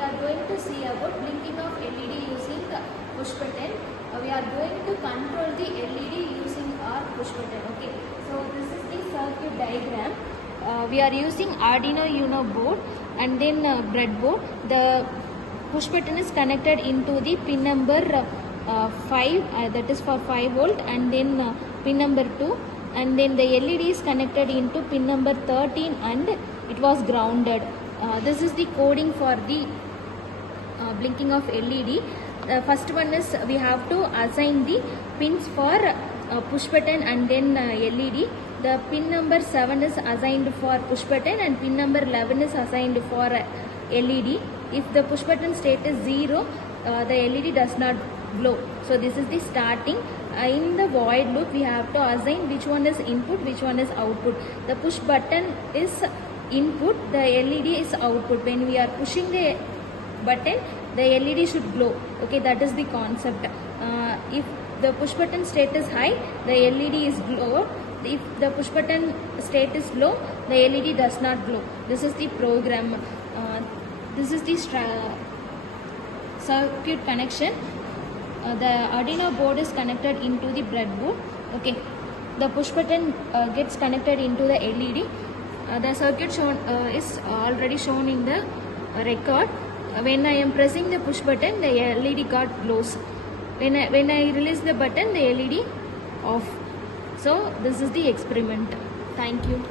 we are going to see about blinking of LED using push button. We are going to control the LED using our push button. Okay, so this is the circuit diagram. We are using Arduino Uno board and then breadboard. The push button is connected into the pin number 5, that is for 5 volt, and then pin number 2, and then the LED is connected into pin number 13 and it was grounded. This is the coding for the blinking of LED. First one is we have to assign the pins for push button and then LED. The pin number 7 is assigned for push button and pin number 11 is assigned for LED. If the push button state is 0, the LED does not glow. So this is the starting. In the void loop we have to assign which one is input, which one is output. The push button is input, the LED is output. When we are pushing the button, the LED should glow. Okay, that is the concept. If the push button state is high, the LED is glow. If the push button state is low, the LED does not glow. This is the program. This is the circuit connection. The Arduino board is connected into the breadboard. Okay, the push button gets connected into the LED. The circuit shown is already shown in the record. When I am pressing the push button, the LED got glows. When I release the button, the LED off. So this is the experiment. Thank you.